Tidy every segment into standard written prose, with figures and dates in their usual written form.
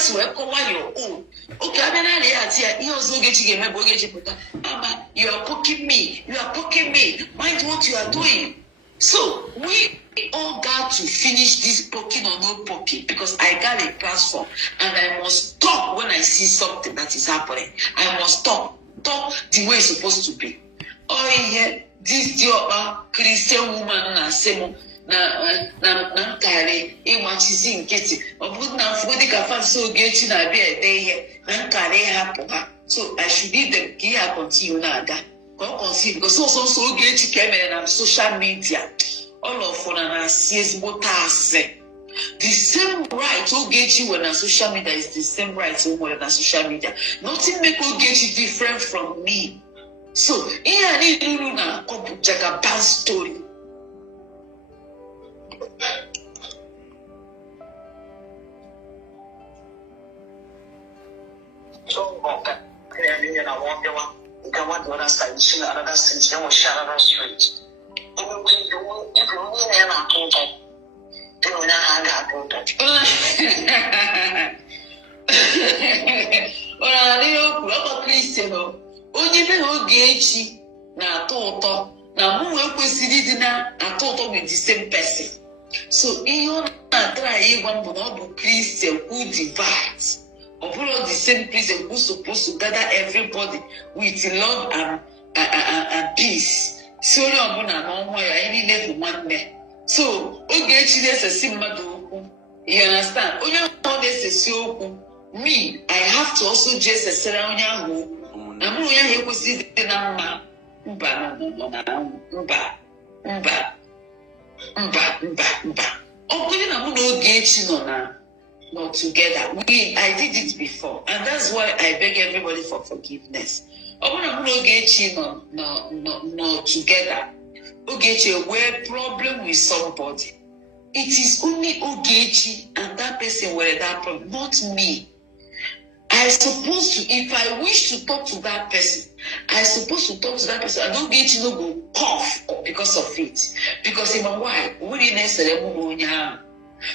once we call your own. Okay, I'm not here. You also get to get Mama, you are poking me. You are poking me. Mind what you are doing. So we all got to finish this poking or no poking because I got a platform and I must stop when I see something that is happening. I must stop the way it's supposed to be. Oh yeah, this your Christian woman na semo na kare ịmachizi nkịtị ọ bụrụ na mfụdị ka fansi Ogechi na-abịa ede ihe na nkare hapụ ha. So I should leave them ka ihe continue na-aga ka ọ continue because so Ogechi ka emere na social media all of una na-asị ezigbo asị. The same right Ogechi when on social media is the same right when on social media. Nothing make Ogechi different from me. So ihe a niile na ọ bụ Jagaban story. So, I want the one the other side, see another street, then we share another street. If you need an accountant, then we not hang accountant. Well, Christian, onye be Ogechi na-atọ ụtọ na mụ ekwesịrị ịdị na-atọ ụtọ with the same person. So ihe ọ na-atara ịgwa mbụ na ọ bụ Christian who divides. Of all the same Christian who's supposed to gather everybody with love and peace. So onye ọbụla n'ọnwa ya anyị niile bụ nwanne. So Ogechi na-esesi mmadụ okwu. You understand? Onye ọ na-esesi okwu. Me, I have to also just esere onye ahụ okwu. Na mụ onye ahụ ekwesịghị ịdị na mma. Mba. Ọ bụghị na mụ na Ogechi nọ na not together. I did it before, and that's why I beg everybody for forgiveness. Ogechi not together. Ogechi were problem with somebody. It is only Ogechi and that person were that problem, not me. I supposed to, if I wish to talk to that person, I supposed to talk to that person. I don't get no go cough because of it. Because in my wife, we didn't necessarily.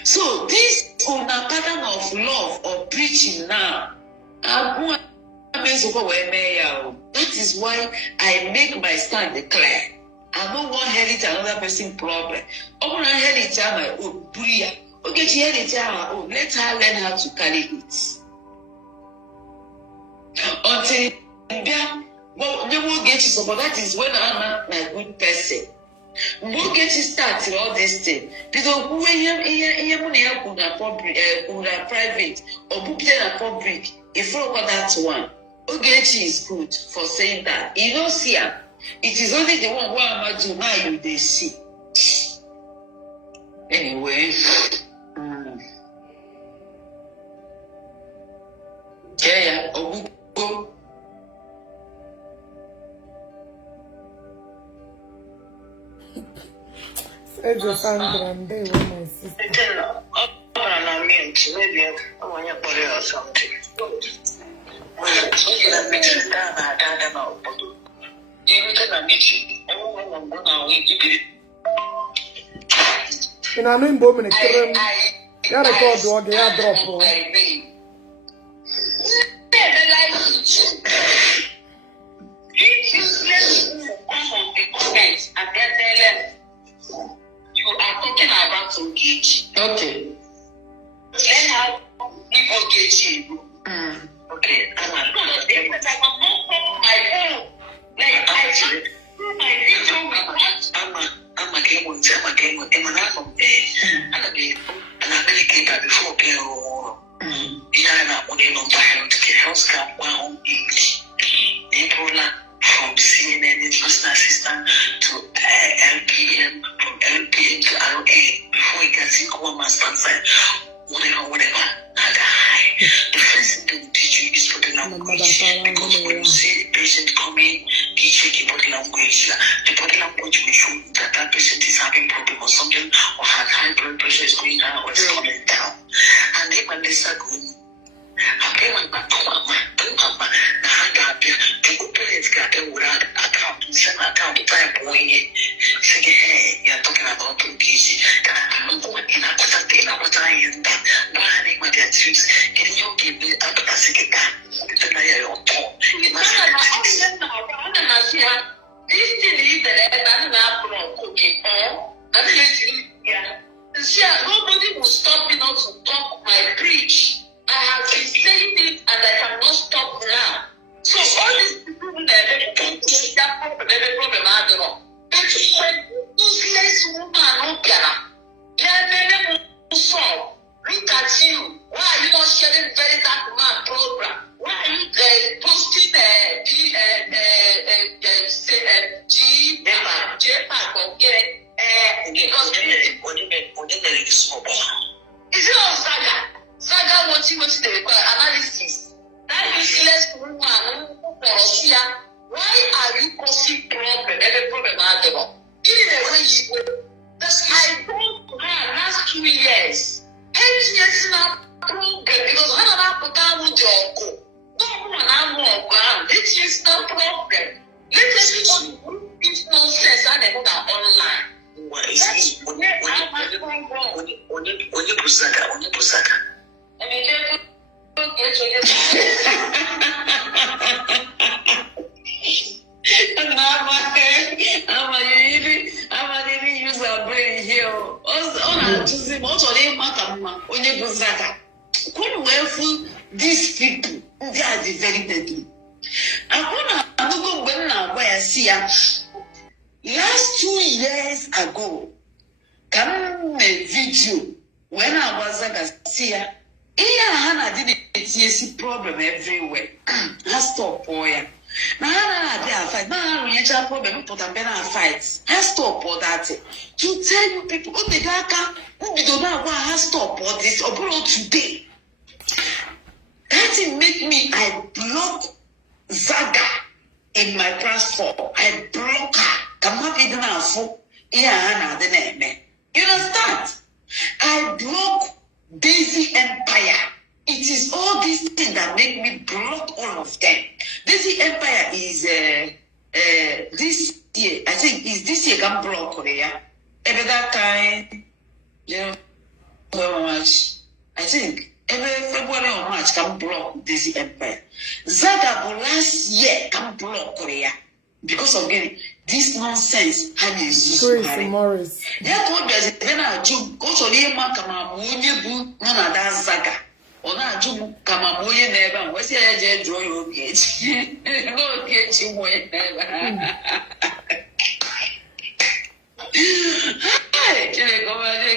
So this pattern of love or preaching now, that is why I make my stand clear. I don't want to inherit another person's problem. I want to inherit my own. Okay, she inherit her own. Let her learn how to carry it. Until but that is when I'm not a good person. Ogechi started all this thing. Because when private or book a public, if you look at that one, Ogechi is good for saying that. You don't see her. It is only the one who am do now you they see. Anyway. Yeah, Ogugo. Ejo Sandra, they were my sister. Maybe I want to put it or something. Let me sit down and I don't know. You can meet you. I'm going to in a name, woman, you record dog, you drop. You are talking about Ogechi. Okay. Then how Ogechi? Okay. From CNN, international assistant to LPM, from LPM to RA, before he can see one master sign, whatever. The first thing they teach you is body language. Because when you see the patient come in, you check your body language. The body language will show that that patient is having problem or something, or has high blood pressure is going down or is coming down. And then when they start going, account type way. Say, hey, you're talking about Ogechi. I'm going in a quarter day, I'm going to my attitudes. Getting your Nobody will stop me not to talk my preach. I have been saying it and I cannot stop now. So all these people that problem, I don't know. It's when useless woman, look at you. Why are you not sharing very dark man program? Why are you posting is it all Saga? Saga watching the analysis. That useless woman why are you causing problem? Every problem I develop. I told her last 2 years. 8 years now problem because I don't have to go. No one I walk. It is no problem. Let everyone do this nonsense and they go online. Onye Pusaka. I mean, I'm really use our brain here. These people, they are the very deadly. I'm going to where I see last 2 years ago, come a video when I was at Garcia. Hannah didn't see problem everywhere. I stop boy. Now they are fight. Now we have problem. Put a better fights. I stop all that to tell you people. Oh, the guy who don't know why I stop all this or today. That make me. I block Zaga in my platform. I block her. Come on, even now for Hannah the name. You understand? I block Daisy Empire. It is all these things that make me block all of them. Daisy Empire is this year. I think is this year can block Korea. Every that kind, you know, how much? I think every February or March can block Daisy Empire. Zagabo last year can block Korea because of getting this nonsense. Grace Morris. Yeah, God does it. Then I do go to the Makama Munyabu, none of that Zaga. Or not, Jum Kamamoya never. What's the idea? Draw your gate. No get you way never.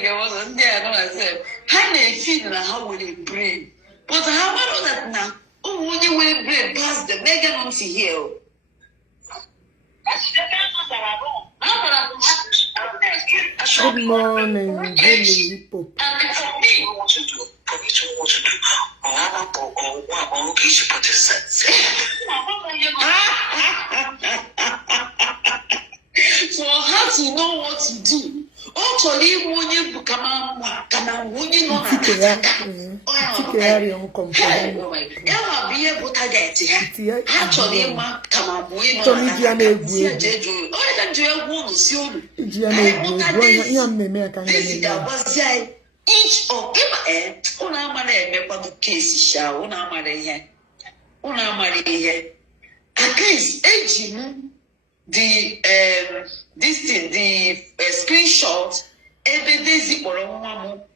I wasn't there. No, I said, how they feel now? How will it bring? But how about that now? Oh, would you will bring past the Megan on to here? Good morning, Billy Igbo. And for me, what to do? For me to what to do? Or okay, she put so how to know what to do? Actually, when you come on, when you know each of una mare me kwa case sha una mare here at least ejimu the this thing the screenshot evidence for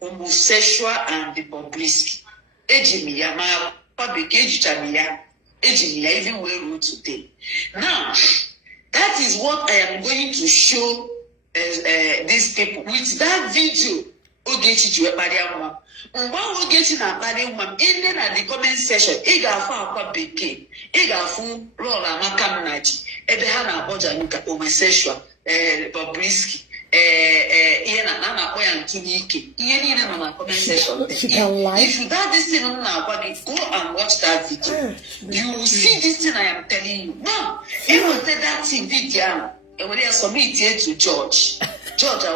homosexual and the Bobrisky ejimi ya ma public ejitami ya even where today. Now that is what I am going to show these people with that video. Ogechi juwe bari amwa. Mwa Ogechi na bari amwa. Inde na the comment section. Iga afu akwa beke. Iga afu rola maka mnaji. Ebe hana aboja nuka homosexual. Bobrisky. Iye na koya ntunike. Iye ni na comment section. If you that this thing na akwa go and watch that video. You will see this thing I am telling you. No. It was that thing video. And when they submit it to George, I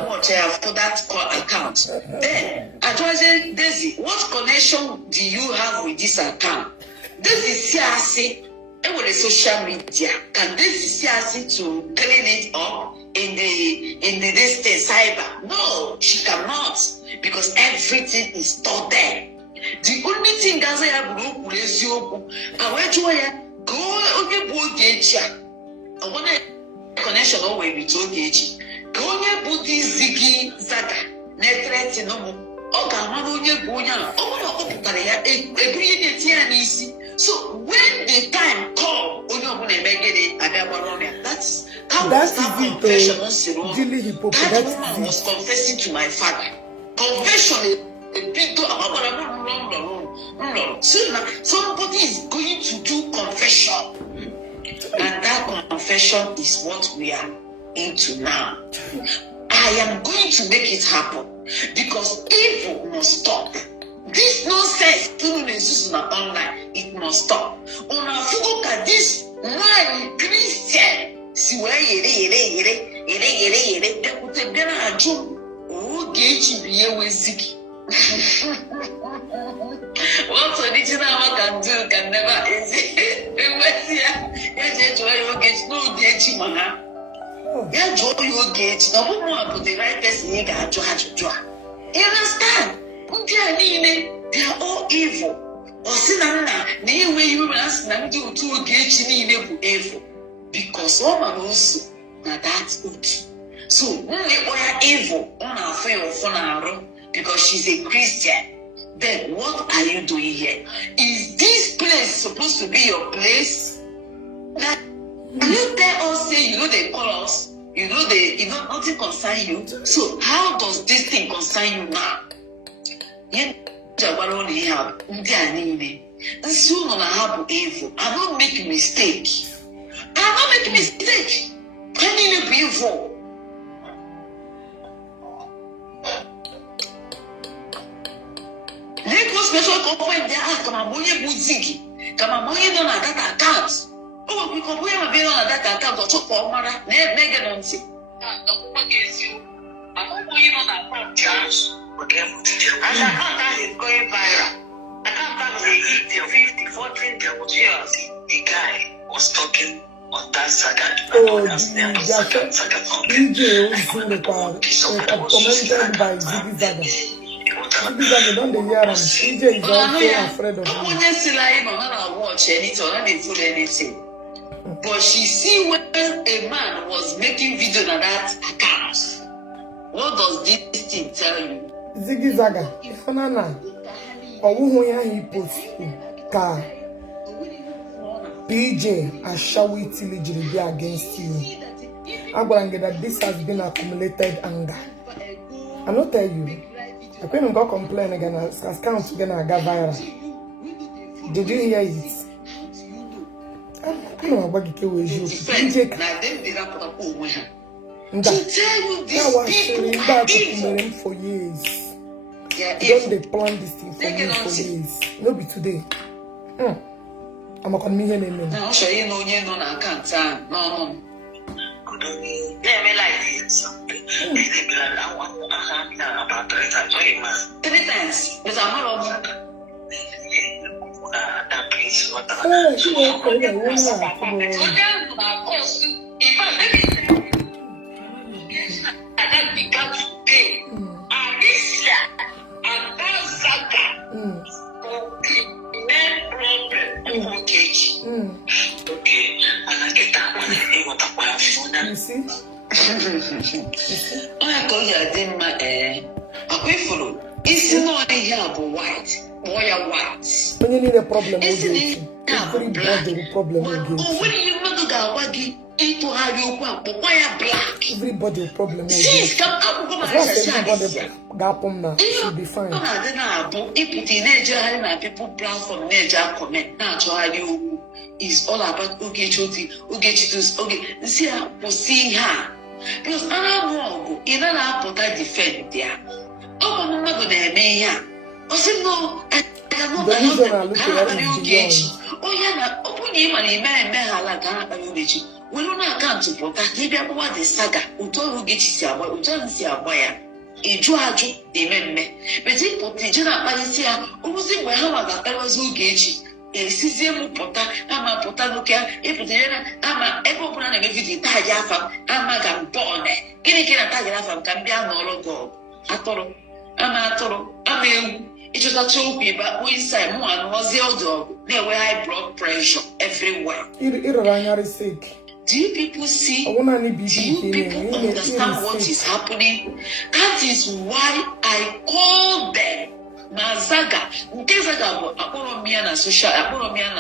want to have for that account. Then I told him, Daisy, what connection do you have with this account? This is CRC and with the social media. Can this CRC to clean it up in the distance cyber? No, she cannot because everything is stored there. The only thing that I have no go connection o wee bito Ogechi ka onye bụ di Ziggy Zaga na-etreti n'ụmụ ọ ga-ama na onye bụ onye a ọ bụrụ na ọ kpọpụtara ya eburu ihe na-etinye ya n'isi. So when the time come onye ọbụla eme gịnị abịa gbara ọnụ ya. That is confession on Siro. That woman was confessing to my father. Confession so now somebody is going to do confession, and that confession is what we are into now. I am going to make it happen because evil must stop. This nonsense online, it must stop. On our look at this man Christian. See where yere put bena aju Ogechi biye we Ziggy. What original can do can never exist. No Ogechi mana. Ya joy Ogechi. No one put the right person here can joa. You understand? They are all evil. Or sin na way you ask na do to Ogechi ni evil. Because woman also now that's good. So when we are evil on our fail for now because she's a Christian, then what are you doing here? Is this place supposed to be your place? That you tell us say they call us, nothing concern you. So how does this thing concern you now? Only have and soon on I have evil. I don't make a mistake. I'm not making mistake. Can you be evil? Lagos special company they ask come on Ziggy. Come on on that account. Oh, we come on that account or talk for Mara. Never don't see. I'm not going on that account, Charles. Okay. And the account that is going viral. Account that was 50, 14 the guy was talking on that saga. DJ also commented by Ziggy Zaga. Ziggy Zaga don't they hear him? DJ is also afraid of him. I wouldn't see like him or watch anything or not do anything. But she see when a man was making video on that account. What does this thing tell you? Ziggy Zaga, Fanana, or ya he post ka PJ Ashawi Tilijiri against you. I'm going to get that this has been accumulated anger. I not tell you. I couldn't go complain again as count again I got viral. Did you hear it? I don't know what you with you. PJ for years. Don't they plan this thing for me for years? No be today. I'm a comedian name. I'll show you no I can't no. Let me like this. About 3 times. 3 times. But I'm not that place. What began today. Alicia and Zaga. Main problem. Okay. And I get that one. You see? I call you a dim I follow. It's not here about white. Boy, white. When you need a problem, everybody problem again. When you not do that, into how you want, but why are black? Everybody problem. Sis, come up with my she'll be fine. People brown from nature comment. Naturally, is all about Ogechi. See her, see her. Because I know in an apple that defend there. Oh, I'm not going to make her. I said, no, I cannot Ogechi. Oh, yeah, open him and he may have Ogechi. We don't account to put that. Maybe about the saga. Uto Ogechi Siawa, Utan Siawaya. A judge, a member. But he put the general Palacia, almost in my house, that was Ogechi. A season pota, ama potanuka, ama everyone and everything. Tajafa, ama gambone. Can you get a Tajafa can be an ologo? Atoro, ama atoro, ame. It was a two people, but we said one was the old dog. There were high blood pressure everywhere. You're sick. Do you people see? Do you people understand what is happening? That is why I call them Mazaga. Nkezaga akonomia na social, akonomia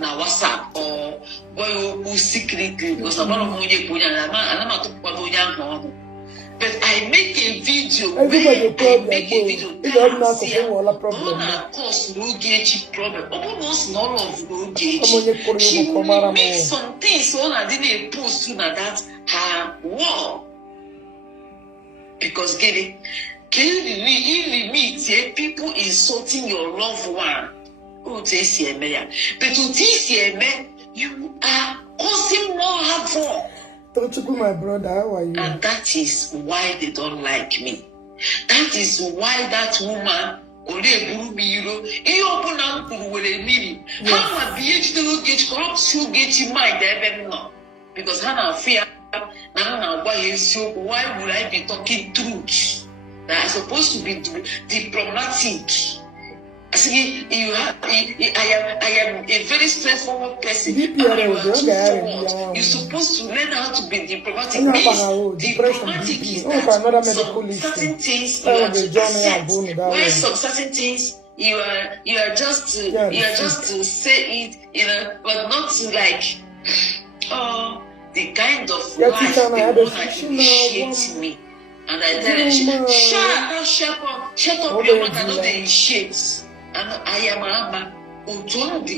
na WhatsApp or boy secretly because akonomia punya na anama to kwa bonya no. But I make a video. Everybody I make a video. Cause problem. Almost none of Rugechi. She will make some things so I didn't post to that her wall. Because get it, if meet people insulting your loved one, but you are causing more harm. My brother, how are you? And that is why they don't like me. That is why that woman, how get corrupt get mind because Hannah fear why would I be talking truth? That I'm supposed to be diplomatic. See, I am a very straightforward person. You're supposed to learn how to be diplomatic. Diplomatic is that some certain things you have to accept. Why some certain things you are just to say it, but not to like the kind of life they want to initiate me. And I tell them, shut up your mouth, I know they initiate. And I am a man who told the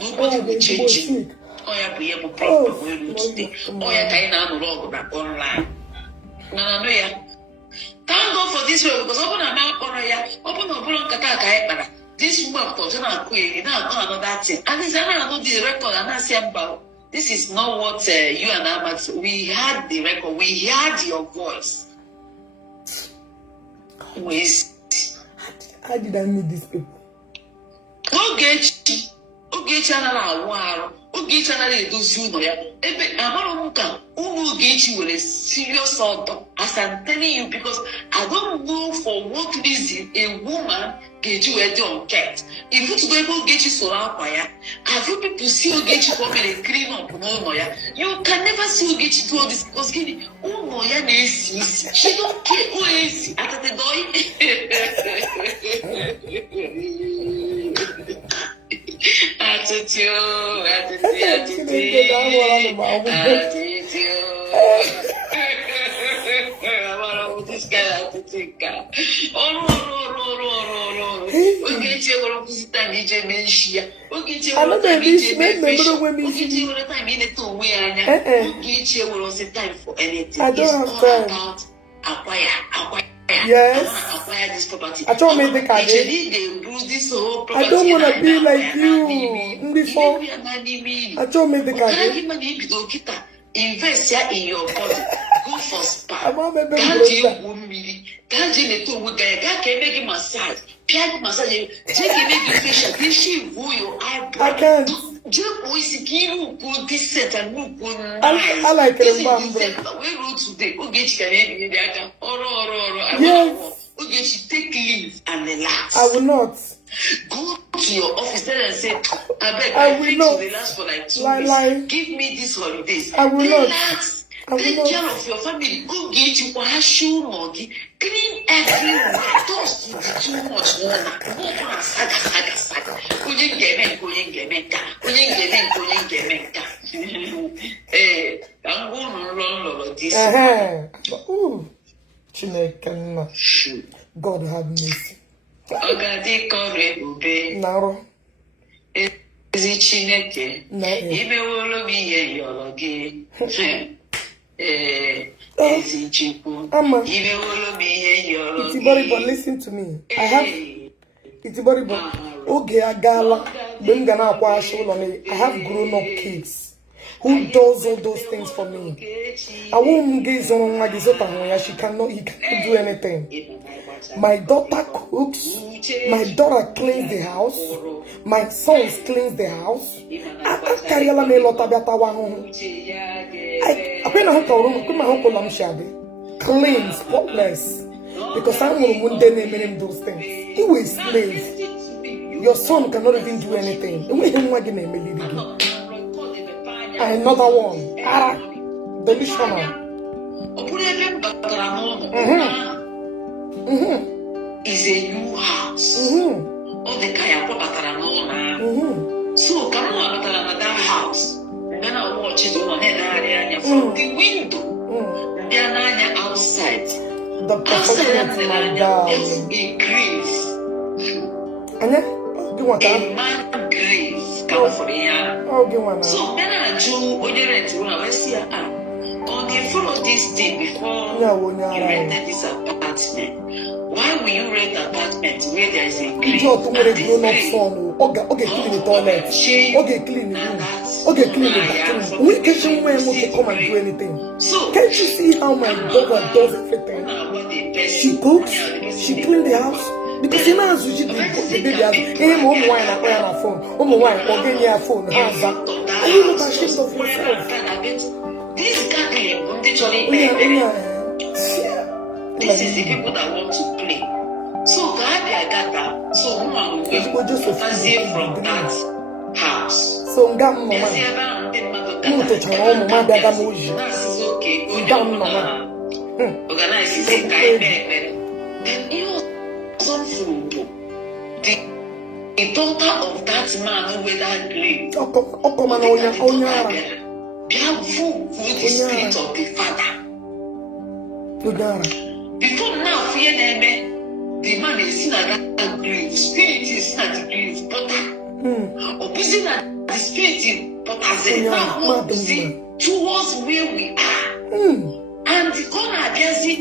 nobody will change it. Oh, yeah, be able to problem today. Oh, yeah, kind of wrong online. No, yeah. Thank God for this way because open a mouth on ya, open a brown kaka. This woman was not queen, now another thing. And it's another the record, and I say about this is not what you and I we had the record, we heard your voice. How did I meet these people? Ogechi anara awaro. Ogechi anara edozi uno ya. Ebe amaro muka Ogechi were serious order. As I'm telling you, because I don't know for what reason a woman get you a on cat. If you to go Ogechi solar fire, have you people see Ogechi come and clean up no ya? You can never see Ogechi do all this because Gini, oh no ya she don't care who is at the door. Attitude. This guy attitude. Oh no. Ogechi will visit DJ Menshia. Ogechi will DJ Menshia. Ogechi will time in it to wear. Ogechi will also time for anything. I don't have time. Acquire. Yes. Acquire this property. I told me the card. They lose this whole property. I don't want to be like you. Before. I told me the card. Invest here in your body. Go for spa. I can't. I like it. Yes. Take leave and relax. I will not. Go to your office there and say, I will not relax for like 2 weeks. Give me these holidays. I will relax. Not. Take care of your family. Go get you a shoe moggy. Clean everywhere. Don't do too much water. Go saga. Couldn't get me. I'm going to run over this. Chineke. God have mercy. Naro. Ezi Chineke. Imewolo mi ihe yọrọ gị. Ezi Chukwu. Imewolo mi ihe yọrọ gị. Itibori, but listen to me. I have Itibori, but oge agala. When gonna acquire I have grown up kids who does all those things for me. I won't gaze on my desota. He cannot do anything. My daughter cooks. My daughter cleans the house. My sons cleans the house. Clean, spotless. Because I won't name those things. He was slave. Your son cannot even do anything. Another one. Delusional. Is a new house. All the kaya so can I another house? Then I watch it from the window. Then outside. The performance, my darling. Increase. And then, a man grace come for me. So then I do when you rent room, I see okay, follow this thing before you rented this apartment. Why will you rent an apartment where there is a grace? Okay, clean the toilet. Okay, clean the room. Okay, clean the bathroom. We can't show when to come and do anything. So can't you see how my daughter does everything? She cooks, she cleans the house. Because you know, she the baby has home wine and her phone. Home wine, or getting your phone. Are you not ashamed of yourself? This gathering, this is the people that want to play. So God, they gather. So who are we fancy from that house? So ngam no man. Mu to chama mo ma daga mo ji. Ngam no man. Organize it kind then you some food. The daughter of that man who with that grave. Okoma na onya. They have full with the spirit of the father. Before now, fear them. The man is in that grave. Spirit is in that grave. Butter. Opposing that the spirit in butter. Now see towards where we are. And the corner against it.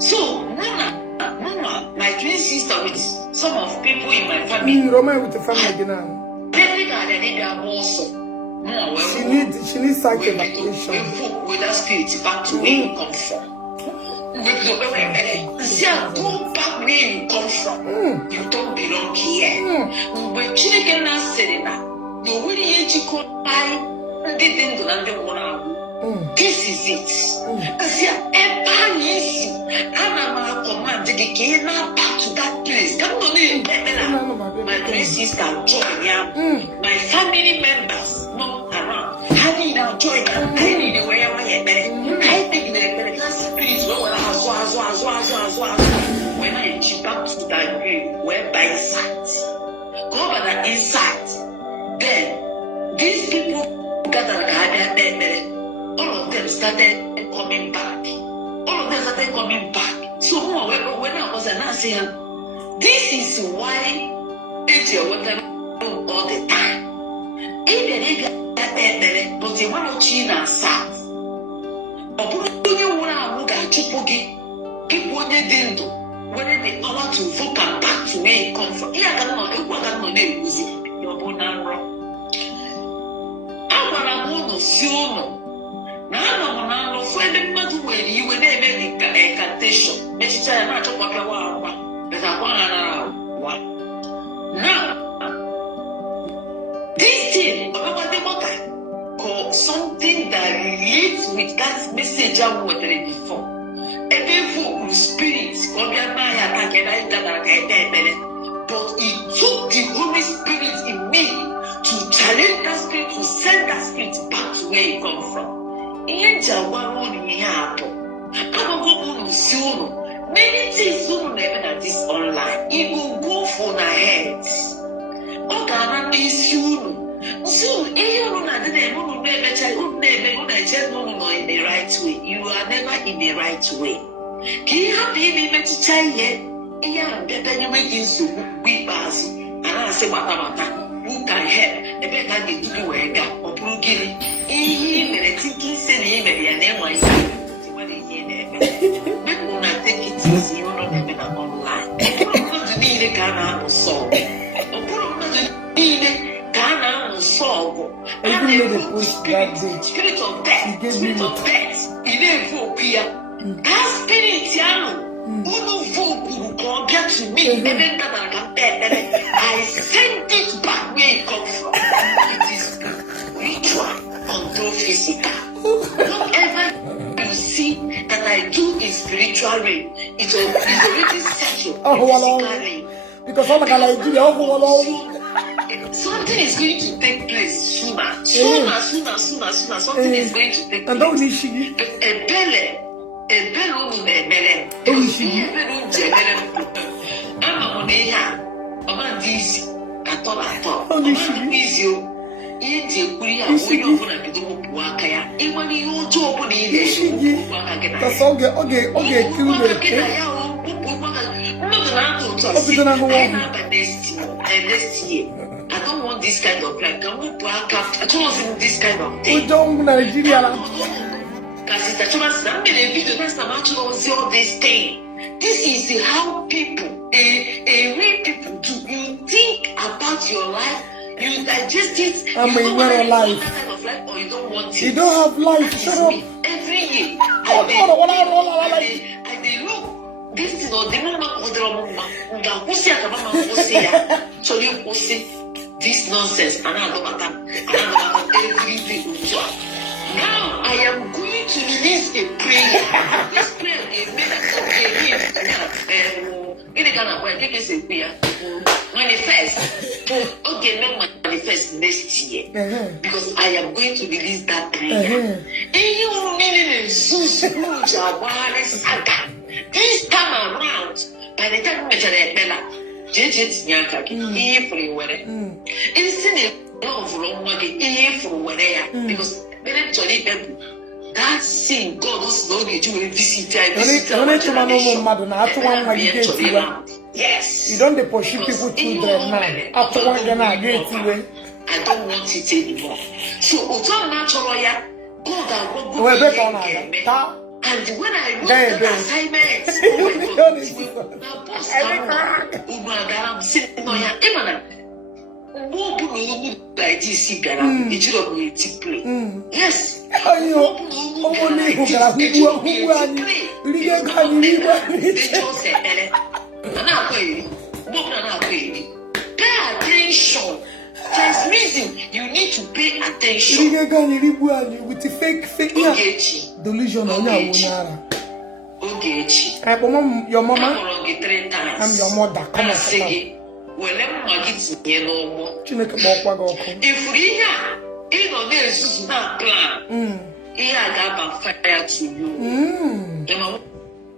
So Mama, my twin sister with some of people in my family. Roman with the family now. She needs site evacuation. With that spirit back to where you come from. Go back where you come from. You don't belong here. When children are saying that, you really this is it. Back to that place. My three sisters join ya. My family members not around. How do you now join? I need the way I am. I think the spirit when I reach back to that grave, where by inside, go over the inside. Then these people gathered all of them started coming back. So when I was announcing, this is why it's your water all the time. Even if but you want to chin and south. But you want to look at people they didn't do. Whether they want to focus back to where you come from. Yeah, I don't know. You're born wrong. I'm going to see now, for the mother when you were there making a incantation, it's not to walk around. There's a one. Now, this thing, called something that relates with that message I wanted before. Every fool spirit, but it took the Holy Spirit in me to challenge that spirit, to send that spirit back to where it come from. Many things don't never at this online. It will go for the heads. So in the right way. You are never in the right way. Can you have the image to tell you? Then you make this we pass. And I say, who can help? The better get to do a gap or plug in. People not take it easy, you know, they are online. People not need a Ghana solve. And the spirit of death, that spirit, who get to me, I send it back where it comes from. It is spiritual, control physical. Don't ever you see that I do in spiritual realm, it's already settled. Because I'm something is going to take place sooner. Sooner. Something is going to take place. And don't I don't want this kind of life. I don't want this kind of thing. This is how people, real people do. You think about your life, you digest it. You don't want that kind of life, or you don't want it. You don't have life. Shut up. Every year, I look. This is not the this nonsense, and I don't matter everything. Now I am going to release a prayer. This prayer is manifest. Okay, manifest next year. Because I am going to release that prayer. This time around, by the time we get Bella, JJ Tinyaka, he for you, instead of wrong money, he for whatever, because very jolly people. That sin, God was not going to visit. Yes. You don't deposit people children now. After one, then I get away. I don't want it anymore. So, God, and when I wrote that assignment, yes. Pay attention. There's reason you need to pay attention. With the fake delusion on your mama. I'm your mother. Come on. If we this is not plan, it got backfire to you.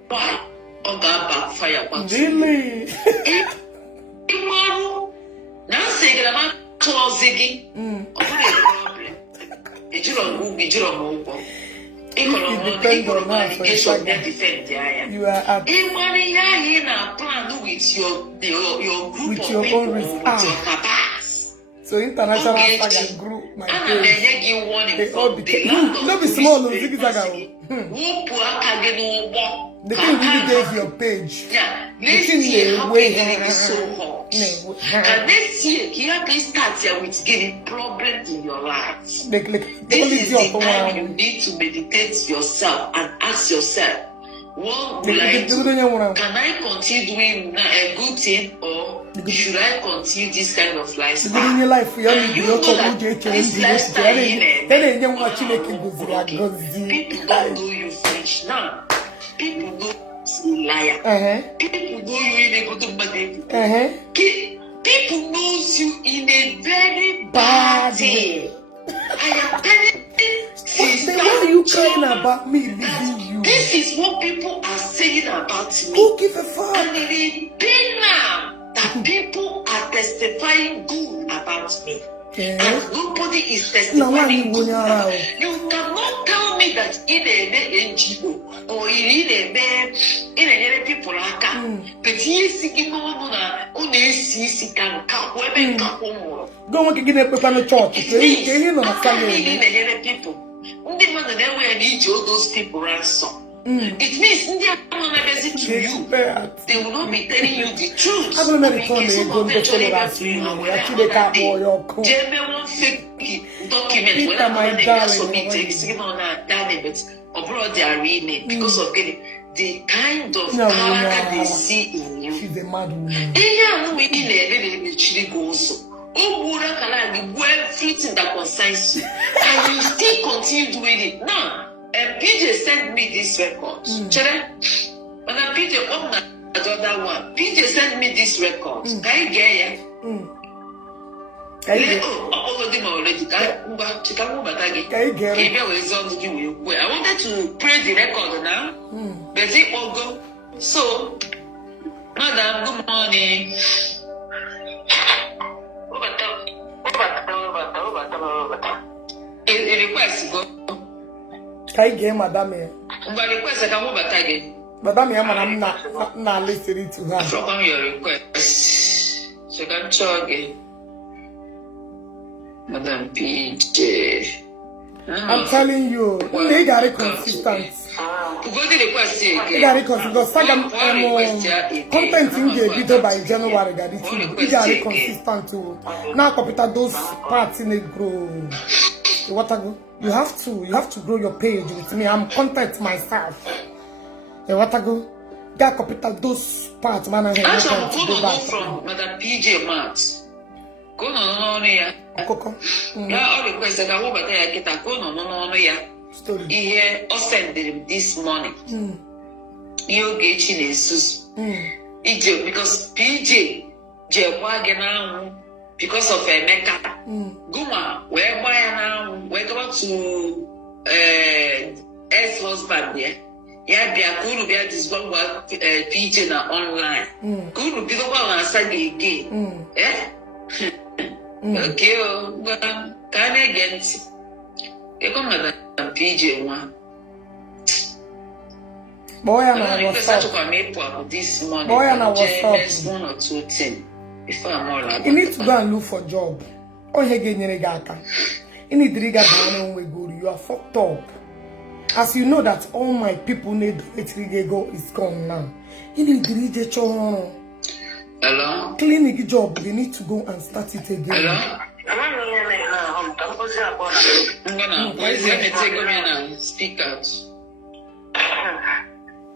Why? On that backfire. Really? Now say that I'm closing. You are at with your own risk. So international fire group, my they all became no be small. They can really gave your page. Yeah, next year how can so hot? And next year, can you start here with getting problems in your life? This is the time you need to meditate yourself and ask yourself, what will I do? Can I continue doing a good thing, or should I continue this kind of lifestyle? And you know that this lifestyle people don't know you French now. People know you liar. People know you in a good bad. People knows you in a very bad way. I am telling you. Then why are you crying about me leaving you? This is what people are saying about me. Who give a fuck? And it is pain now that people are testifying good about me. And nobody is testifying good about me. You cannot tell me that in a NGO or in a people like that. But yes, you know, on a CC can come where go and get a paper on the church. People. Those people ransom. It means India visit to you. They will not be telling you the truth. I'm going to return the document abroad they are reading because of getting the kind of character they see in you. She's a mad woman. Everything that concerns you, and you still continue doing it now. And PJ sent me this record. When I PJ on another one, PJ sent me this record. Can you get it? I wanted to play the record now. But it will go. So, Madam, good morning. A request go. Can you get Madam? But request I can move back again. Madam, I'm not listening to her. From your request. So can talk again. Madam PJ. I'm telling you, they got it consistent. They got it consistent. Because content in the video by January, they got it consistent too. Now, computer those parts in it grow. You have to grow your page with me. I'm content myself. What I go? Got computer those parts, man. I have to go back from Madam PJ Matt. Go no ya. Coco. Yeah, all the questions I want to get a go no ya. Story. Here, I sent him this morning. You get in Jesus. Egypt because PJ Jewagena because of a makeup. Guma, where by now, we're going to ex-husband there. Yeah, they are going to be at this one work PJ online. Going to be the one I said again. Eh? Okay, can I get you come Madam PJ one? Boy, and I was up. This morning. Boy, and I was up. 1 or 2 things. If I'm all like you need to go and look for a job. Oh, you get your gaka. You need to get down and go. You are fucked up. As you know that all my people need to go is gone now. You need to read your hello? Clinic job, they need to go and start it again. Hello? I'm gonna let me take me now. Speak out.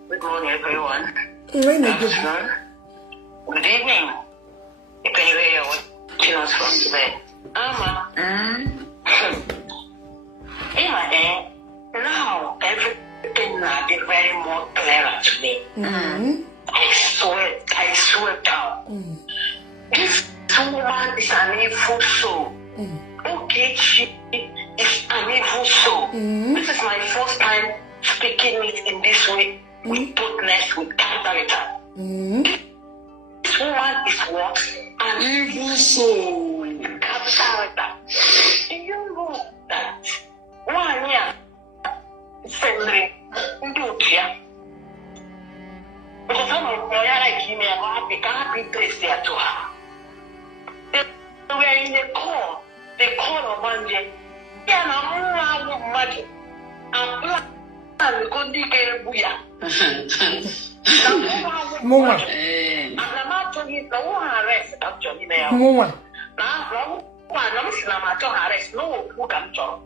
Good morning, everyone. Good evening. You can hear watching us from today. Now everything now is very more clearer to me. I swear down. This woman is an evil soul. Okay, she is an evil soul. This is my first time speaking it in this way, with boldness, with character. This woman is what? An evil soul. Character. Do you know that? One year, February, because some of my like me, I can't be placed there to her. We are in the call of Manje. Yeah, I'm not magic. I'm going to get a booyah. Mama. I'm not talking the one arrest, actually. Mama. Now, I'm not arrest. No, who can talk.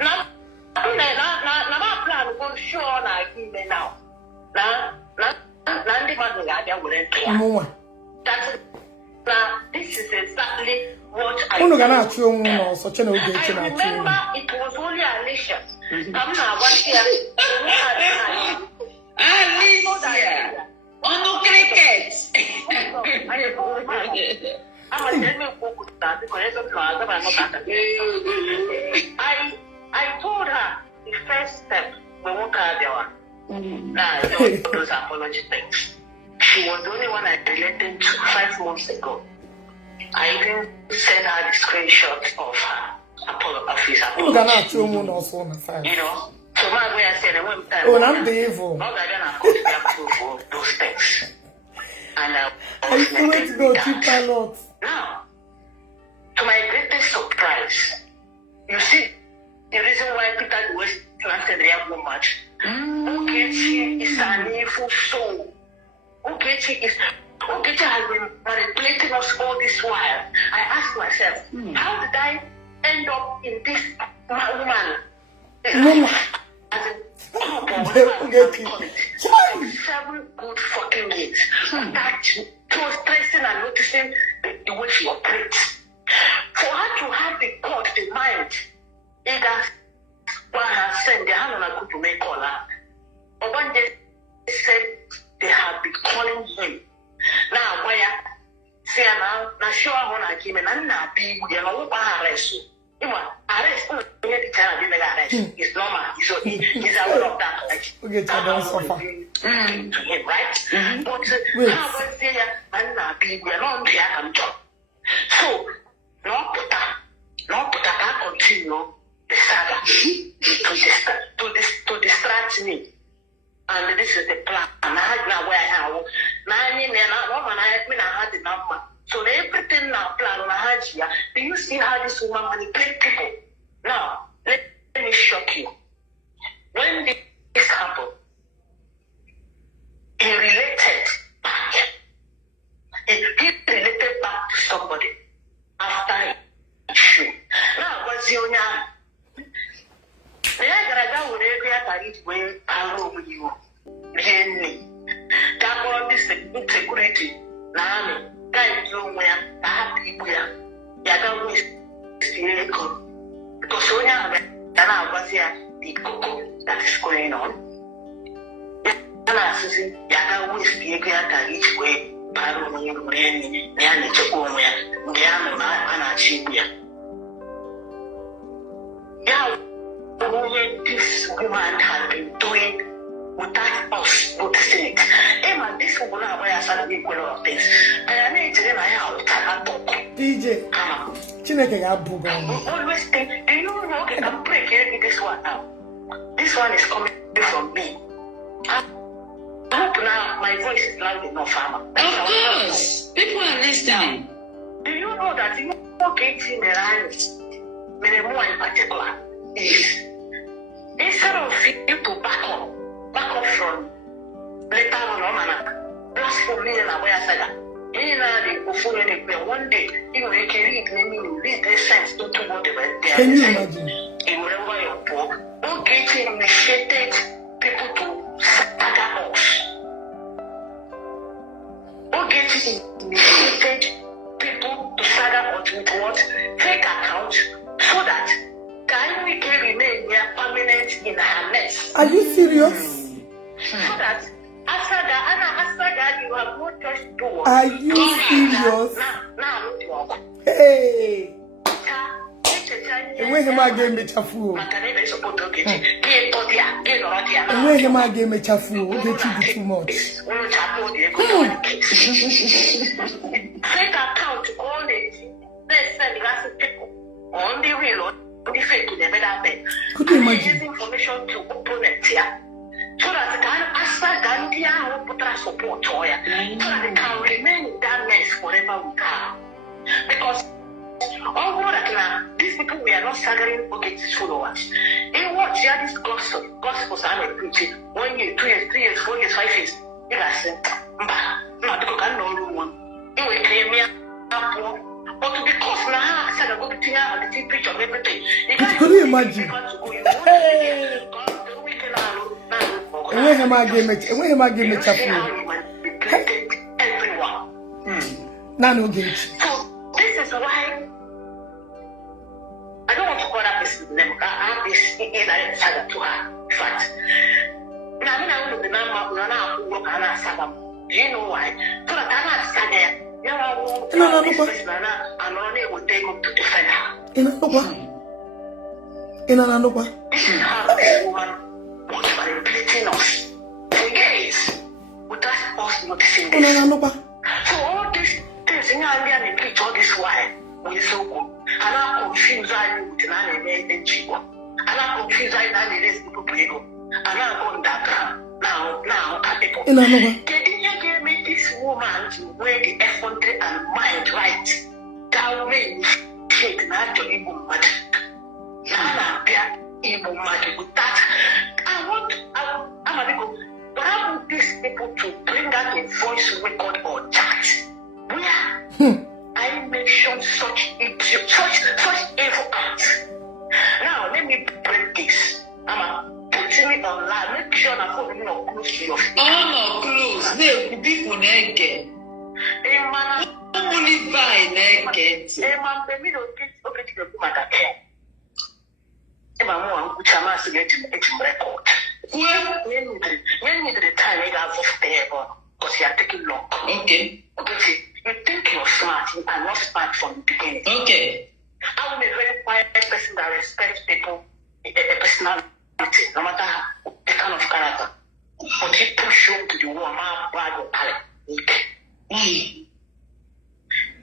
Now, I'm plan to go show on our email now. This is exactly what I remember. It was only Alicia. I'm not here. Alicia! On the cricket! I told her the first step, we won't carry the one. Now, those apology things. She was the only one I related to 5 months ago. I even sent her the screenshot of her office apology. You know? So my way I said, one time, I'm the evil. not that I could be approval of those things. And I wanted to go to pilot. Now, to my greatest surprise, you see, the reason why Peter was planted there so much. Ogechi is an evil soul. Ogechi has been manipulating us all this while. I asked myself, how did I end up in this woman? 7 good fucking weeks. That she was stressing and noticing the way she operates. For her to have the God, the mind, either one has sent na show ahụ na game na nna apị igbu ya na ọwụkwa arrest. Arrest onye dị China dị mega arrest is normal. He's aware of that. Okay, don't suffer. To him, right? But how about say ya na nna apị igbu ya na ndụ ya ka njọ. So, no put that continue the saga to distract me. And this is the plan. And I had now where I have. Now I mean, I had the number. So everything now plan on a here. Do you see how this woman manipulates people? Now, let me shock you. When this happened, he related back. He related back to somebody after he shoot. Now, what's the only security na army guide you where to have people here. You don't waste because when you have the cocoa that is going on, you don't waste the area that each way. This woman has been doing without us noticing it. Emma, this woman has been doing a lot of things. And I need to get my house. DJ, always think, do you know, okay, I'm breaking this one now. This one is coming from me. I hope now my voice is loud enough, Farmer. Of course, people are listening. Do you know that you getting the lines, more in particular, is instead of you to back up from later on, last 4 million away as that. One day, you can read this sense to whatever they are saying. In wherever you're poor, don't get initiated people to saga us. Don't get initiated people to saga us with what? Fake account so that can we can remain here permanent in her nest. Are you serious? So that after that you have no choice to do. Are you serious? Now, hey. Where am I getting me chafu? Where am I getting me chafu? Get you too much. Fake account only. Let's send people on the real or the fake in the better. Could you imagine? Information to opponents here. So that they can put our support so that they can remain in that mess forever we can. Because although that these people we are not staggering these followers. In what you are this gospel I'm preaching 1 year, 2 years, 3 years, 4 years, 5 years, you are saying, but because now I said I'm going to the picture of everything. Could you imagine? Where am I getting me chafu? Everyone. Nano gate. So this is why I don't want to call that person's name. I have this indirect saga to her. In fact, now I know the number. Do you know why? So that I'm not saga. You know, this person and only will take him to defend her. In another one. This is how this woman was manipulating us for years without us noticing this. So all these things, you know, and preach all this while we so good. And I confuse I with an animated and cheap. And I confuse I and people play. And I go in that ground. Now, people. They didn't give me this woman to wear the effrontery and mind right. That way, shake not to Igbo matter. Now, Igbo matter with that. I'm a people. But I want these people to bring out a voice record or chat where I mention such evil acts. Now, let me break this. I'm putting it online. Make sure I'm putting it on close to your feet. Oh, no, close. They could be for naked. Only by naked. Man, the middle kids open to the woman that care. Emma, which I'm asking it record. When you the time, I got off there because you are taking long. Okay. Okay. You think you're smart, you are not smart from the beginning. Okay. I'm a very quiet person that respects people, a personality, no matter the kind of character. But he push you to the wall, man, bad or talent.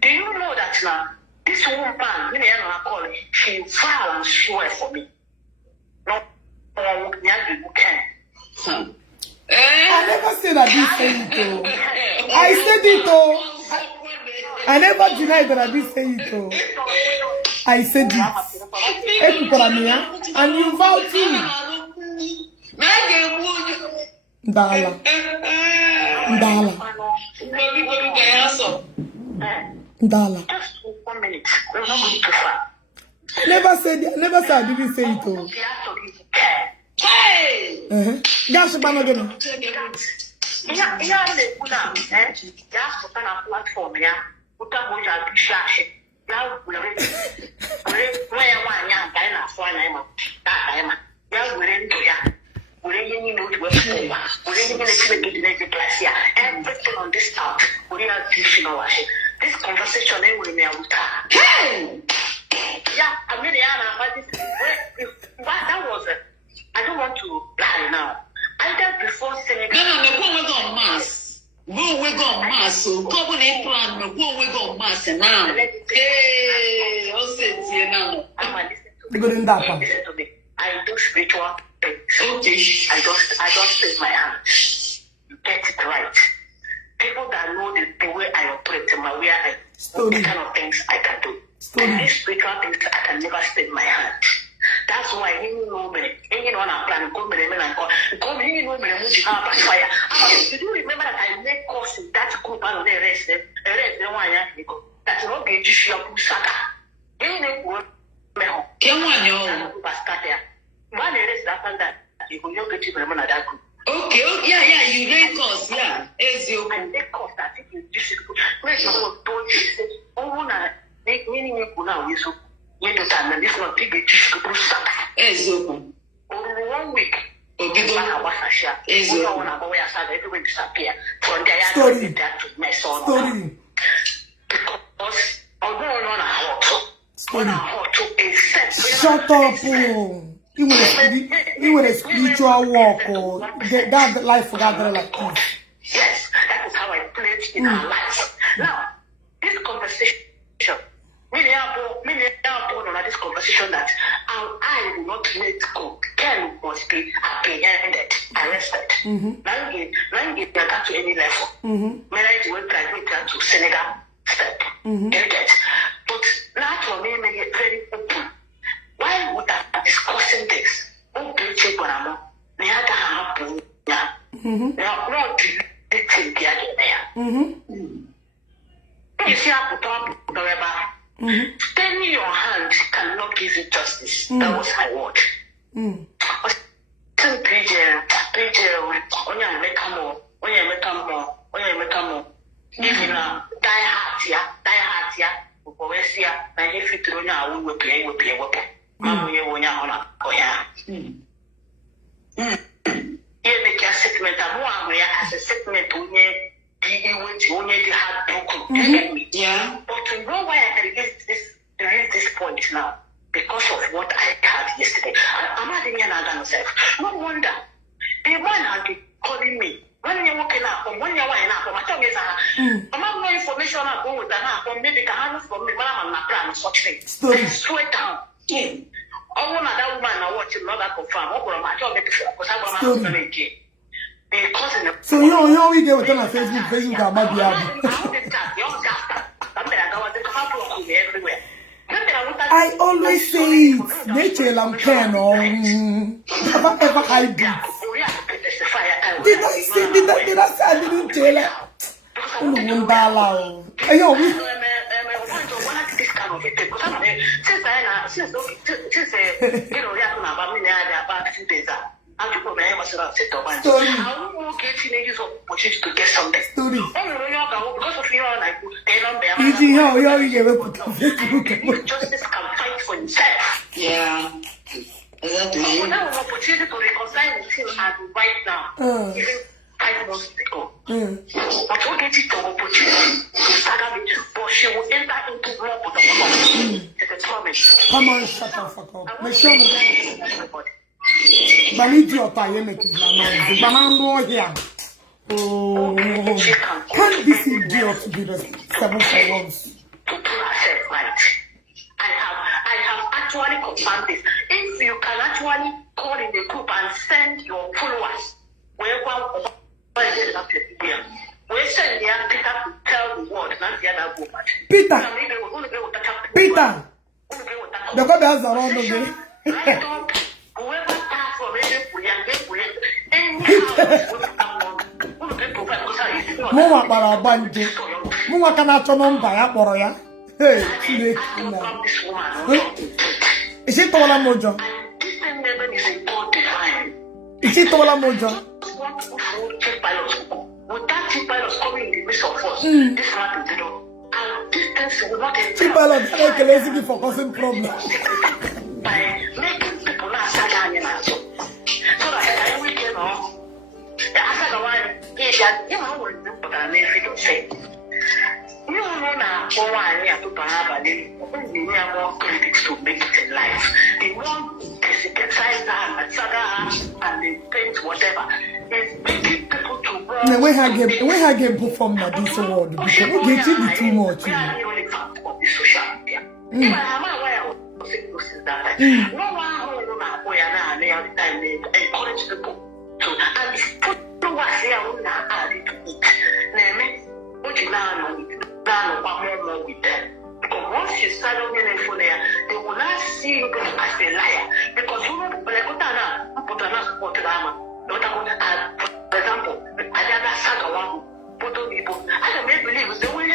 Do you know that now? This woman, when I call her, she vowed and swear for me. No, you can. I never said I didn't say it though. I said it though. I never denied that I didn't say it though. I said it. And you vowed too. Dala. Just 1 minute. We're not going too far. I never said I didn't say it though. Hey! That's about again. Platform, yeah. Everything on this town, this conversation, Hey! yeah, I mean, that was it. I don't want to lie now. Either before saying No, we go mass. We go mass. So, come on, plan. We go mass now. Hey, I'll say it here now. Listen to me. I do spiritual things. Okay. I don't spend my hands. You get it right. People that know the way I operate, my way I do, the kind of things I can do. And these spiritual things, I can never spend my hands. That's why you know me. You know I plan to come and come. You know me. Fire. Did you remember that I made course in that group and the rest? The one that's not going to show up. You know me. Come on, yo. One is that you will not get to remember that group. Okay, yeah, you made course, yeah. And they course that you just where's the whole don't you say, oh, no, meaning you now is you don't have this not big Ezio. only 1 week. Obido. You don't want to go outside, everyone disappear. From there, I don't need that to mess on. Because although on a hot to a sense. Shut up. You were a spiritual walk or that life forgot like this. Yes, that is how I played in our lives. Now, this conversation, many are born on this conversation that I will not let go. Ken must be apprehended, arrested. Now you get to any level. Marriage will graduate to Senegal step. But now for me, make it very open. Why would I be discussing this? Okay, check what I'm on. They had to happen. Now, not the thing there. You see, I put up the rubber. Staying your hand cannot give you justice. That was my word. If you know, die hard, yeah. Upowesia, na hivi tulonya awu wepe. Mamu ye wonya hona oya. Ye make a statement as a statement unye the hard broken. Yeah. But to know why I can reach this point now, because of what I had yesterday. I'm not in another myself. No wonder. The man had been calling me. When you're walking up, when you're walking up, my tongue is I'm not more information about with that. Maybe can handle for me, but I'm not planning such things. Swear down. I want that woman I watch him not that confirm. What will my job make sure? Because I'm not going to get. So you we get on Facebook about the everywhere. I always say it. Nature and pen or never hide it. Did I say I didn't tell her? Oh, Justice can fight for himself. Yeah. Exactly. We have an opportunity to reconcile with him as right now. Even 5 months ago. But we'll get it to opportunity to stagger me, but she will enter into more protocol. It's a promise. Come on, shut the fuck up. Make sure everybody. But need your time, make it like banana here. Oh, can this idiot be responsible for once? To put herself right. I have actually confirmed this. If you can actually call in the group and send your followers, we send their Peter to tell the world, not the other woman. Peter, the God has around again. Whoever passed for Mwa para banje. Mwa kana chono mba ya kporo ya. Hey, today. Is it all a mojo? Is it all a mojo? With that chief pilots coming in the midst of us, this man is the and distance will not enter. Chief pilots are lazy for causing problems. By making people not sad and so that we can know. After the one, you know what I mean, you say. You know now, for one year to have we are more critics to make it in life. They want to get size and they paint whatever. It's making people to run. No, we have get perform that this award because we get it too much. We are the only fact of the social media. If I am aware of that, no one who knows where now they are the time they encourage people to and put what they are now added to it. Name what you now know with them. Because once you start on your phone there, they will not see you as a liar. Because you know, put another support drama. For example, I never saw one photo people. I don't make believe the way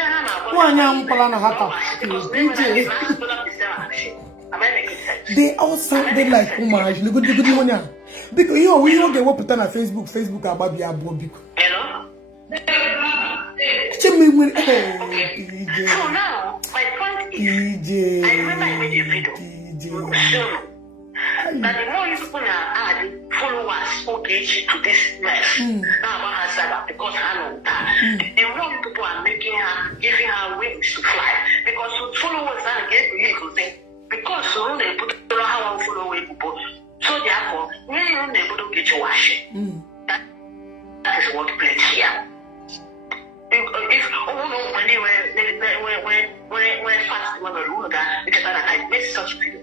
they all sounded like homage. Look at the one. Because you know, we don't get what put on Facebook about the Abobico. Hello? So now, my point is, I remember I made a video. That the more you people are adding followers to this mess, now about her side, because I know that, the more people are making her, giving her wings to fly, because followers are getting illegal thing, because so they put how I follow people, so therefore, when you're able to get your washing, that is what plays here. If when fast when we that because I made such video.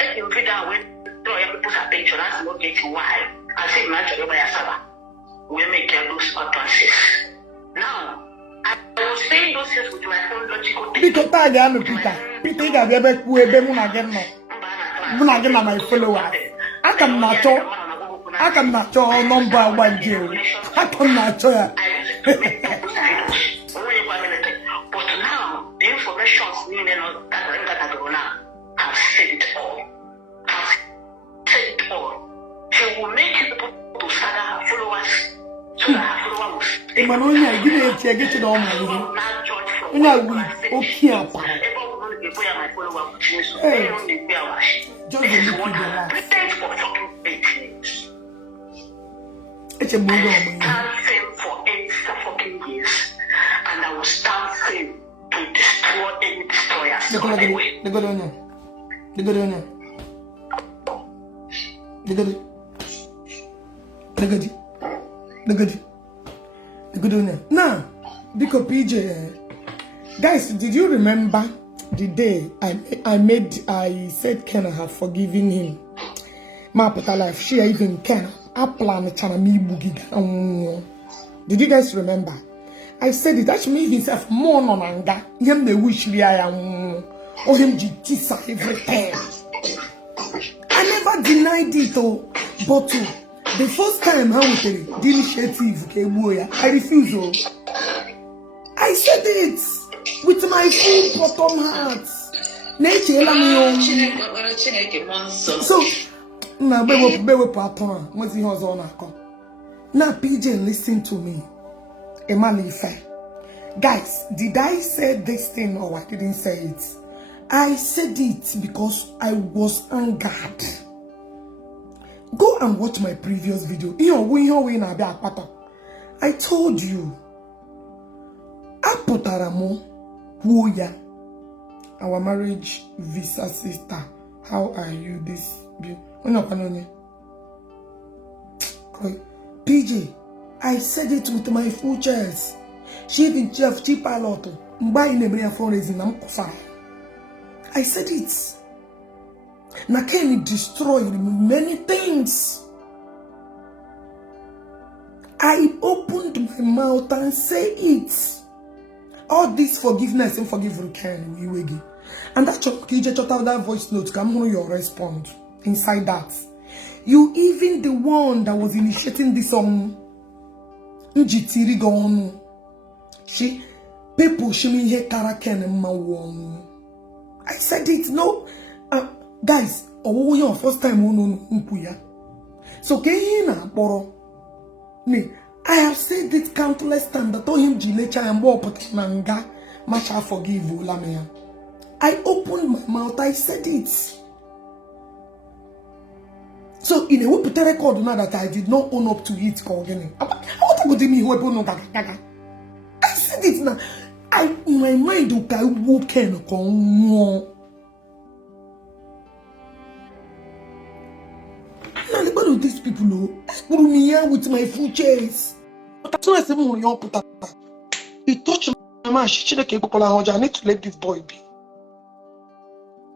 I can put that when people's attention as not getting why I say natural by a we make those utterances. Now I was saying those things with my own logical because I am Peter got the back way again no. My followers. I can not show number one jail. I can not show but now the information that have said it all. She will make people to start her followers so that her followers will stay. Get it on my it's a movie. For 8 fucking years, and I will stand firm to destroy any destroyers. The good one. Now, because PJ, guys, did you remember the day I said Ken I have forgiven him? My put life, she even Ken. I plan the channel me boogie. Did you guys remember? I said it actually made himself more on anger. Him the wish I am or him GT everything. I never denied it but the first time I was the initiative I refuse. I said it with my full bottom heart. Nature so now baby partner what's the house on now PJ listen to me. Guys, did I say this thing or I didn't say it? I said it because I was angered. Go and watch my previous video. I told you. Apotaramo Huya, our marriage visa sister. How are you this PJ, I said it with my full chest. She even chef cheap a lot. Buying a fundraising. I said it. Now can it destroy many things? I opened my mouth and say it. All this forgiveness and forgive can we again. And that PJ shut out that voice note. Come on, your response inside that. You even the one that was initiating this song. She people she me here karaken and I said it. No, guys. Oh, your first time no. So Kehina Boro. Me, I have said it countless times that told him Jilecha and Wopotananga, much I forgive Lamia. I opened my mouth, I said it. So in a way, put a record now that I did not own up to it. What about me who I said it now. In my mind, okay, woken on. Now the bottom of these people, put me here with my full chase. But as soon as someone young put that, he touched my man. She said, "I need to let this boy be."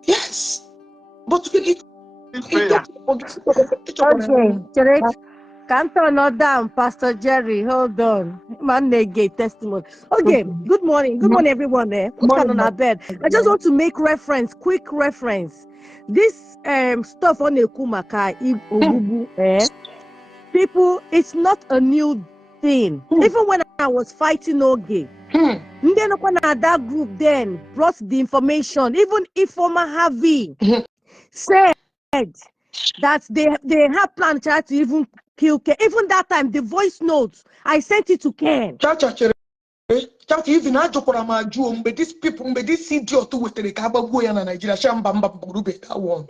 Yes, but Okay, Cherek, can't turn not down, Pastor Jerry. Hold on. Man, negate testimony. Okay, good morning. Good morning, everyone there. What's on our bed? I just want to make quick reference. This stuff on the Kumaka, people, it's not a new thing. Even when I was fighting Oge, then that group then brought the information. Even Ifoma Havi said that they have planned to even kill Ken. Even that time, the voice notes, I sent it to Ken. That even I joke on my Jew, but these people, but this idiot to with the Kaba Goyan and Nigeria, Shambamba Burube, that one.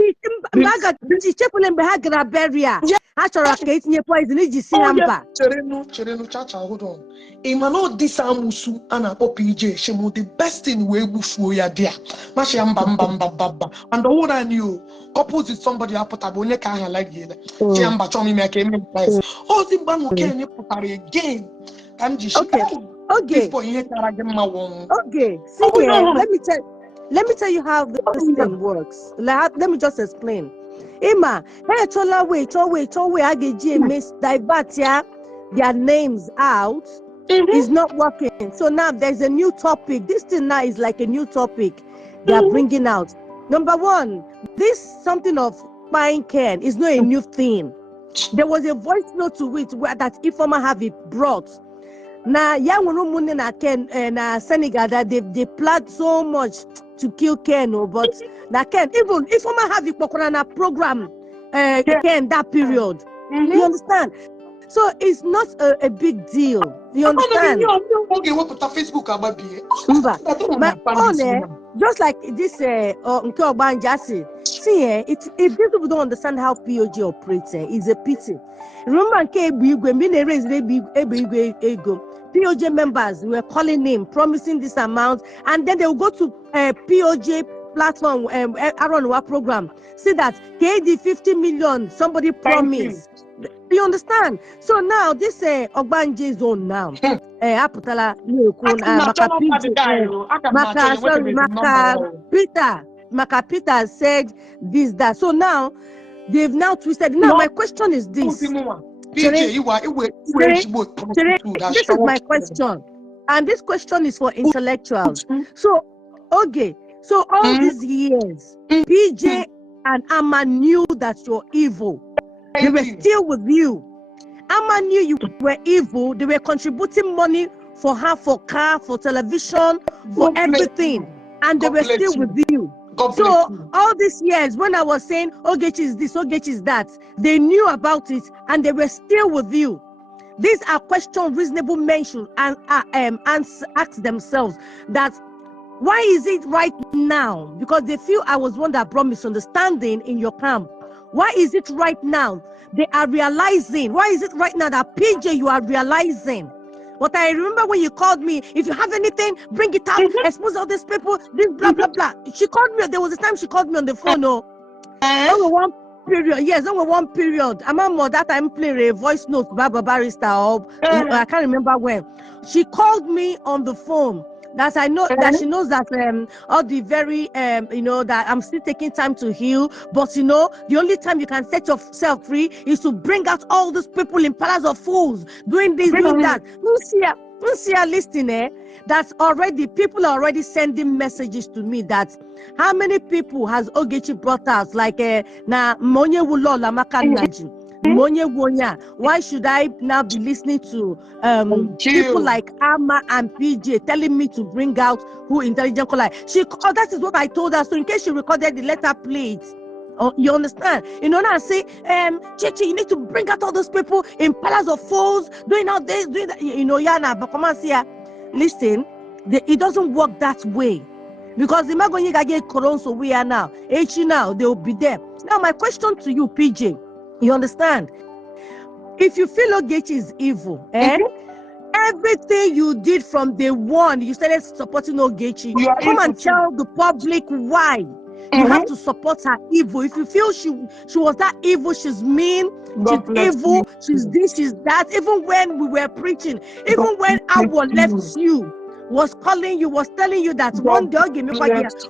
Chereno, Chacha, hold on. Imano disamusu ana PJ, Shemo, the best thing we will ya dear. Mashambamba, and the one I knew, couples with somebody I put a boneka like you. Shamba Chomi make a place. All the Banu can you put again. Okay. Okay. See here, let me tell you how this thing works. Let me just explain. Emma, hey, wait, I get miss divert their names out. It's not working. So now there's a new topic. This thing now is like a new topic they're bringing out. Number one, this something of buying Ken is not a new thing. There was a voice note to it where that Ifoma have it brought. Now, young women in Ken and Senegal that they planned so much to kill Ken, but now Ken, even if I have a program, Ken that period, you understand? So it's not a big deal. You understand? Just like this Jasi. See, if these people don't understand how POG operates, it's a pity. Remember, POJ members were calling him, promising this amount, and then they will go to POJ platform, Aronwa program, see that KD 50 million, somebody promised. You understand? So now this Ogbanje zone now, Aputala, Maka Peter said this, that. So now they've now twisted. Now my question is this. This is my question, and this question is for intellectuals. So, okay, so all these years, PJ and Amma knew that you're evil. They were still with you. Amma knew you were evil. They were contributing money for her, for car, for television, for everything, and they were still with you. So all these years, when I was saying Ogechi is this, Ogechi is that, they knew about it and they were still with you. These are questions reasonable men should ask themselves, that why is it right now? Because they feel I was one that brought misunderstanding in your camp. Why is it right now? They are realizing. Why is it right now that PJ you are realizing But I remember when you called me, if you have anything, bring it out, expose all these people, this blah, blah, blah. She called me, there was a time she called me on the phone, over one period, yes, over one period. I'm more that time playing a voice note, Baba Barrister, or I can't remember when. She called me on the phone. That I know that she knows that all the very that I'm still taking time to heal, but the only time you can set yourself free is to bring out all these people in palace of fools doing this, doing that. Lucia, listening, that's already people are already sending messages to me that how many people has Ogechi brought out like na Monye Wulola Makanajin. Why should I now be listening to people like Amma and PJ telling me to bring out who intelligent caller? That is what I told her. So in case she recorded the letter, play it. Oh, you understand? Now I say, Chichi, you need to bring out all those people in palace of fools, doing all this, doing that. Yana, but come on, see, listen, it doesn't work that way. Because the Magonya get Koron, so we are now. Now, they will be there. Now, my question to you, PJ. You understand? If you feel Ogechi is evil, everything you did from day one, you started supporting Ogechi. Come and tell the public why. You have to support her evil. If you feel she was that evil, she's mean, she's evil, she's this, she's that. Even when we were preaching, even when our left you, was calling you, was telling you that one day,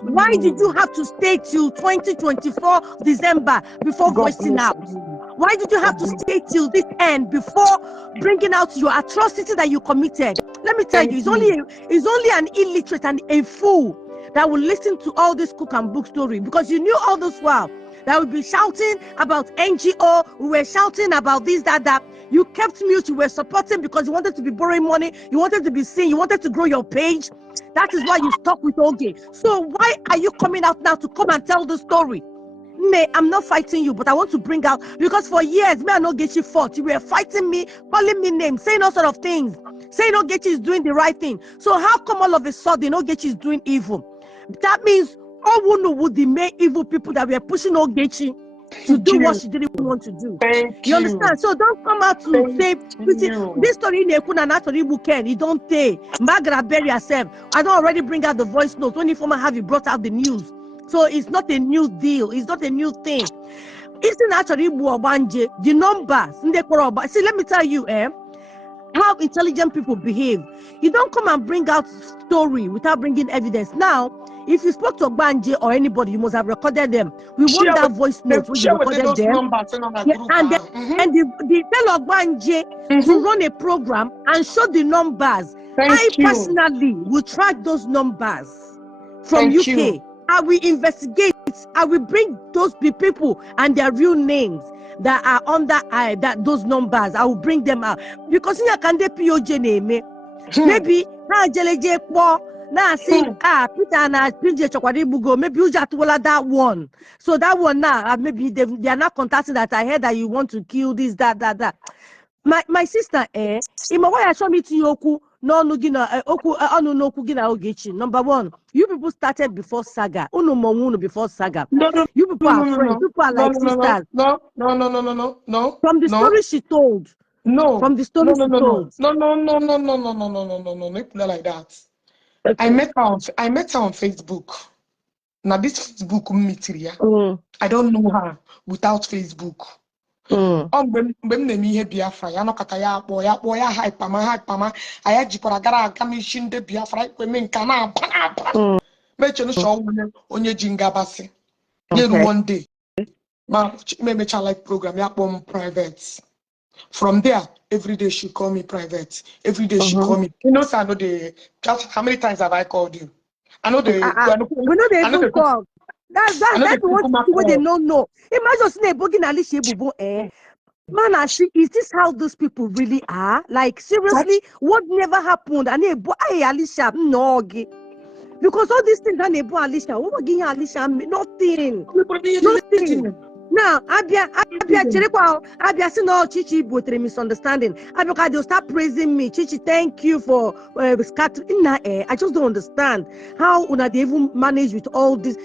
why did you have to stay till 2024 December before voicing out? Why did you have to stay till this end before bringing out your atrocity that you committed? Let me tell you, it's only an illiterate and a fool that will listen to all this cook and book story, because you knew all this while that would be shouting about NGO, we were shouting about this, that. You kept mute, you were supporting because you wanted to be borrowing money, you wanted to be seen, you wanted to grow your page. That is why you stuck with Oge. So why are you coming out now to come and tell the story? Nay, I'm not fighting you, but I want to bring out, because for years, me and Ogechi fought. You were fighting me, calling me names, saying all sort of things, saying Ogechi is doing the right thing. So how come all of a sudden Ogechi is doing evil? That means all would the main evil people that were pushing Ogechi to do what she didn't want to do. You understand? So don't come out to say this story in Ekuna Natori Buken, you don't say Magra bury yourself. I don't already bring out the voice notes. When informer have you brought out the news. So it's not a new deal, it's not a new thing. It's actually the numbers. See, let me tell you, how intelligent people behave. You don't come and bring out story without bringing evidence. Now, if you spoke to Ogbanje or anybody, you must have recorded them. We want that voice note when you recorded them. And the tell Ogbanje to run a program and show the numbers. I personally will track those numbers from UK. I will investigate. I will bring those people and their real names that are under those numbers. I will bring them out, because you can de POJ name maybe na jeleje po na see Peter and PJ Chokwadibugo, maybe you just that one. So that one now maybe they are not contacting that. I heard that you want to kill this, that. My sister, Ima, why I show me to Yoku, no Nugina, Oku, no Kugina Ogechi. Number one, you people started before Saga. Uno Momuno before Saga. You people are friends. People are like sisters. No. From the story she told. No. From the story she told. No. Not like that. Okay. I met her on Facebook. Now this Facebook material. I don't know her without Facebook. When me Biafra, ya no kata ya akpọ ya hype ma aya jikwara gara aga mishi ndị Biafra ikwe nka na apa meche no show onye ji ngabasị yeru one day ma mecha like program ya kpọ private. From there, every day she call me private. Every day she call me. You know, so I know just how many times have I called you? I know we know they even call. That's what they don't know. Imagine saying Bogin Ali Shebubo Man, is this how those people really are? Like, seriously, what never happened? And Alicia, no. Because all these things, Alicia, what was Alicia? Nothing. Now, Abia, no, Chichi, but misunderstanding. Abia, they'll start praising me. Chichi, thank you for scattering. I just don't understand how they even manage with all this.